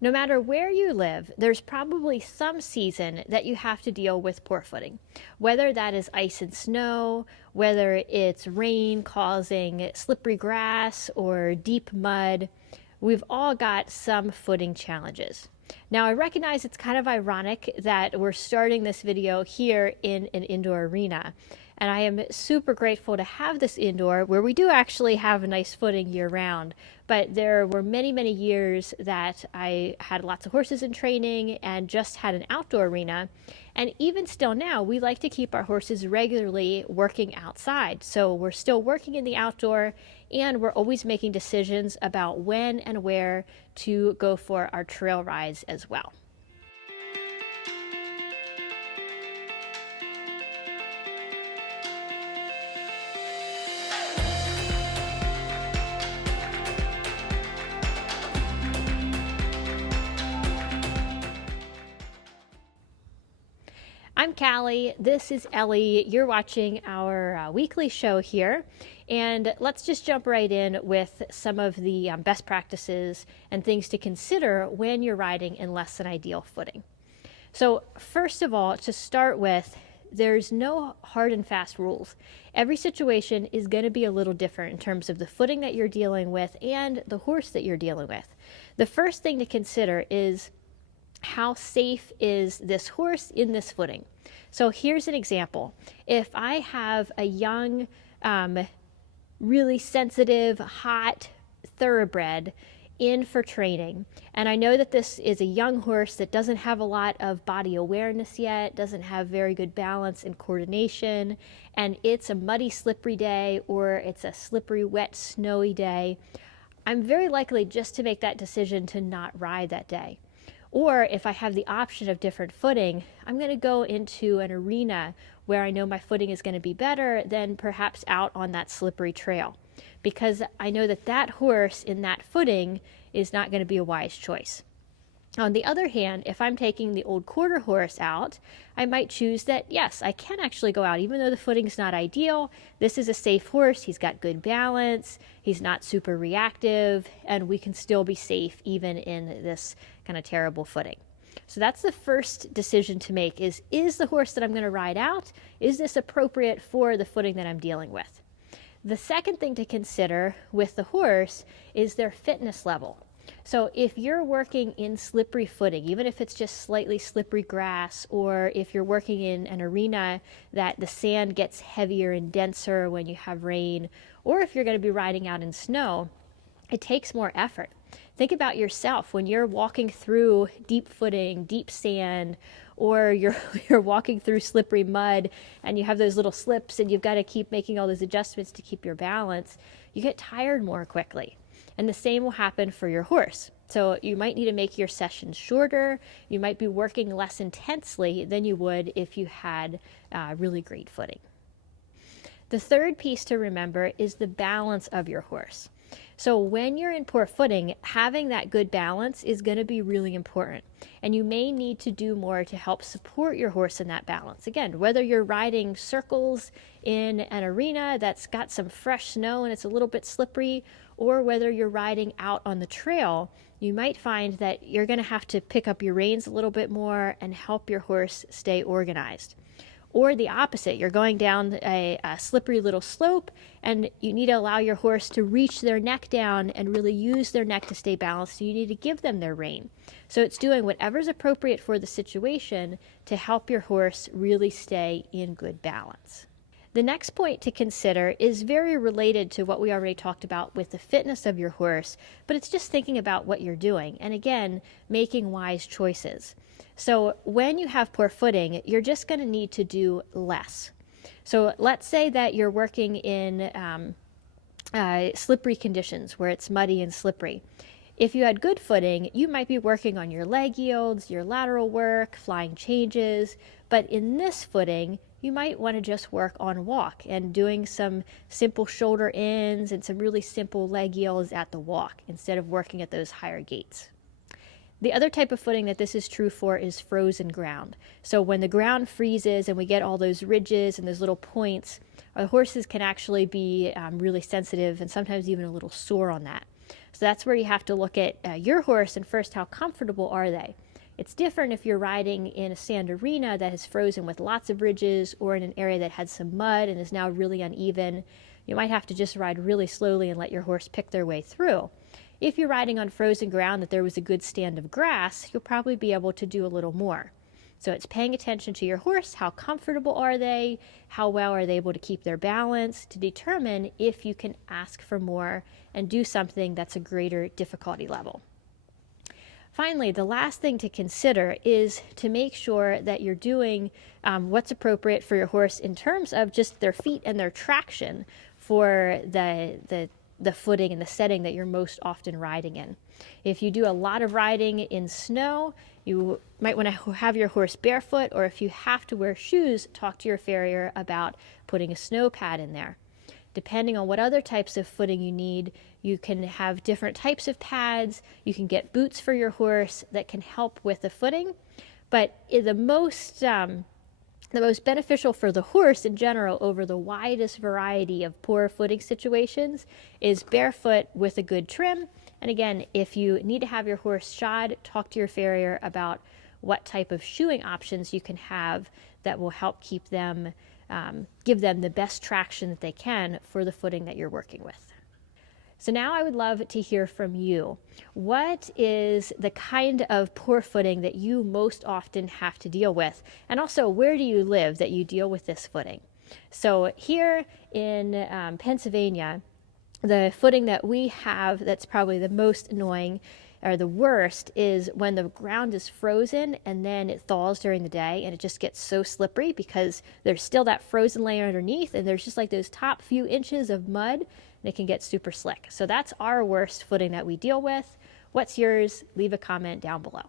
No matter where you live, there's probably some season that you have to deal with poor footing. Whether that is ice and snow, whether it's rain causing slippery grass or deep mud, we've all got some footing challenges. Now, I recognize it's kind of ironic that we're starting this video here in an indoor arena. And I am super grateful to have this indoor where we do actually have a nice footing year round. But there were many, many years that I had lots of horses in training and just had an outdoor arena. And even still now, we like to keep our horses regularly working outside. So we're still working in the outdoor, and we're always making decisions about when and where to go for our trail rides as well. I'm Callie, this is Ellie. You're watching our weekly show here, and let's just jump right in with some of the best practices and things to consider when you're riding in less than ideal footing. So first of all, to start with, there's no hard and fast rules. Every situation is going to be a little different in terms of the footing that you're dealing with and the horse that you're dealing with. The first thing to consider is how safe is this horse in this footing? So here's an example. If I have a young, really sensitive, hot thoroughbred in for training, and I know that this is a young horse that doesn't have a lot of body awareness yet, doesn't have very good balance and coordination, and it's a muddy, slippery day, or it's a slippery, wet, snowy day, I'm very likely just to make that decision to not ride that day. Or if I have the option of different footing, I'm going to go into an arena where I know my footing is going to be better than perhaps out on that slippery trail, because I know that that horse in that footing is not going to be a wise choice. On the other hand, if I'm taking the old quarter horse out, I might choose that, yes, I can actually go out. Even though the footing's not ideal, this is a safe horse. He's got good balance. He's not super reactive, and we can still be safe even in this kind of terrible footing. So that's the first decision to make is the horse that I'm going to ride out, is this appropriate for the footing that I'm dealing with? The second thing to consider with the horse is their fitness level. So if you're working in slippery footing, even if it's just slightly slippery grass, or if you're working in an arena that the sand gets heavier and denser when you have rain, or if you're going to be riding out in snow, it takes more effort. Think about yourself when you're walking through deep footing, deep sand, or you're walking through slippery mud and you have those little slips and you've got to keep making all those adjustments to keep your balance. You get tired more quickly. And the same will happen for your horse. So you might need to make your sessions shorter. You might be working less intensely than you would if you had really great footing. The third piece to remember is the balance of your horse. So when you're in poor footing, having that good balance is going to be really important. And you may need to do more to help support your horse in that balance. Again, whether you're riding circles in an arena that's got some fresh snow and it's a little bit slippery, or whether you're riding out on the trail, you might find that you're going to have to pick up your reins a little bit more and help your horse stay organized. Or the opposite, you're going down a slippery little slope and you need to allow your horse to reach their neck down and really use their neck to stay balanced. So you need to give them their rein. So it's doing whatever's appropriate for the situation to help your horse really stay in good balance. The next point to consider is very related to what we already talked about with the fitness of your horse, but it's just thinking about what you're doing and, again, making wise choices. So when you have poor footing, you're just going to need to do less. So let's say that you're working in slippery conditions where it's muddy and slippery. If you had good footing, you might be working on your leg yields, your lateral work, flying changes, but in this footing, you might want to just work on walk and doing some simple shoulder ins and some really simple leg yields at the walk instead of working at those higher gaits. The other type of footing that this is true for is frozen ground. So when the ground freezes and we get all those ridges and those little points, our horses can actually be really sensitive and sometimes even a little sore on that. So that's where you have to look at your horse and first, how comfortable are they? It's different if you're riding in a sand arena that is frozen with lots of ridges, or in an area that had some mud and is now really uneven. You might have to just ride really slowly and let your horse pick their way through. If you're riding on frozen ground that there was a good stand of grass, you'll probably be able to do a little more. So it's paying attention to your horse. How comfortable are they? How well are they able to keep their balance, to determine if you can ask for more and do something that's a greater difficulty level. Finally, the last thing to consider is to make sure that you're doing what's appropriate for your horse in terms of just their feet and their traction for the footing and the setting that you're most often riding in. If you do a lot of riding in snow, you might want to have your horse barefoot, or if you have to wear shoes, talk to your farrier about putting a snow pad in there. Depending on what other types of footing you need, you can have different types of pads. You can get boots for your horse that can help with the footing. But the most beneficial for the horse in general over the widest variety of poor footing situations is barefoot with a good trim. And again, if you need to have your horse shod, talk to your farrier about what type of shoeing options you can have that will help keep them, give them the best traction that they can for the footing that you're working with. So now I would love to hear from you. What is the kind of poor footing that you most often have to deal with? And also, where do you live that you deal with this footing? So here in Pennsylvania, the footing that we have that's probably the most annoying or the worst is when the ground is frozen and then it thaws during the day and it just gets so slippery because there's still that frozen layer underneath and there's just like those top few inches of mud and it can get super slick. So that's our worst footing that we deal with. What's yours? Leave a comment down below.